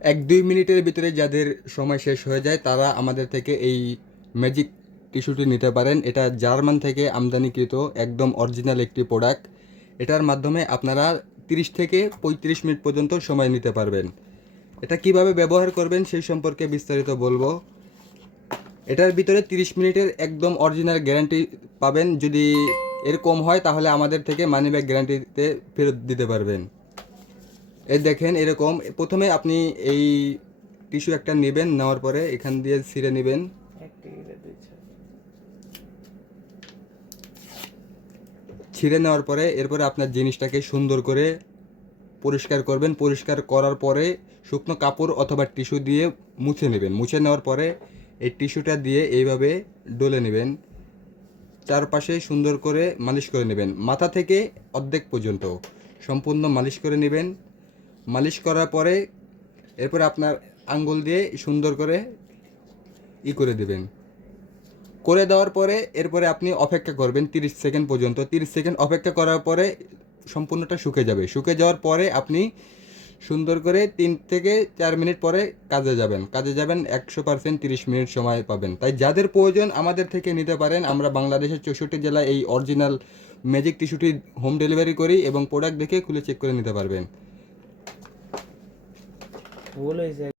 1-2 মিনিটের ভিতরে যাদের সময় শেষ হয়ে যায় তারা আমাদের থেকে এই ম্যাজিক টিস্যুটি নিতে পারেন। এটা জার্মান থেকে আমদানিকৃত একদম অরিজিনাল একটি প্রোডাক্ট। এটার মাধ্যমে আপনারা 30 থেকে 35 মিনিট পর্যন্ত সময় নিতে পারবেন। এটা কিভাবে ব্যবহার করবেন সেই সম্পর্কে বিস্তারিত বলবো। এটার ভিতরে 30 মিনিটের একদম অরিজিনাল গ্যারান্টি পাবেন। যদি এর কম হয় তাহলে আমাদের থেকে মানি ব্যাক গ্যারান্টিতে ফেরত দিতে পারবেন। এই দেখেন এরকম প্রথমে আপনি এই টিস্যু একটা নেবেন, নেওয়ার পরে এখান দিয়ে ছিঁড়ে নেবেন। ছিঁড়ে নেওয়ার পরে এরপরে আপনার জিনিসটাকে সুন্দর করে পরিষ্কার করবেন। পরিষ্কার করার পরে শুকনো কাপড় অথবা টিস্যু দিয়ে মুছে নেবেন। মুছে নেওয়ার পরে এই টিস্যুটা দিয়ে এইভাবে ডলে নেবেন। চারপাশে সুন্দর করে মালিশ করে নেবেন, মাথা থেকে অর্ধেক পর্যন্ত সম্পূর্ণ মালিশ করে নেবেন। মালিশ করার পরে এরপরে আপনার আঙ্গুল দিয়ে সুন্দর করে করে দেবেন। করে দেওয়ার পরে এরপরে আপনি অপেক্ষা করবেন 30 সেকেন্ড পর্যন্ত। 30 সেকেন্ড অপেক্ষা করার পরে সম্পূর্ণটা শুকে যাবে। শুকে যাওয়ার পরে আপনি সুন্দর করে 3 থেকে 4 মিনিট পরে কাজে যাবেন 100%। 30 মিনিট সময় পাবেন। তাই যাদের প্রয়োজন আমাদের থেকে নিতে পারেন। আমরা বাংলাদেশের 64 জেলায় এই অরিজিনাল ম্যাজিক টিস্যুটি হোম ডেলিভারি করি এবং প্রোডাক্ট দেখে খুলে চেক করে নিতে পারবেন।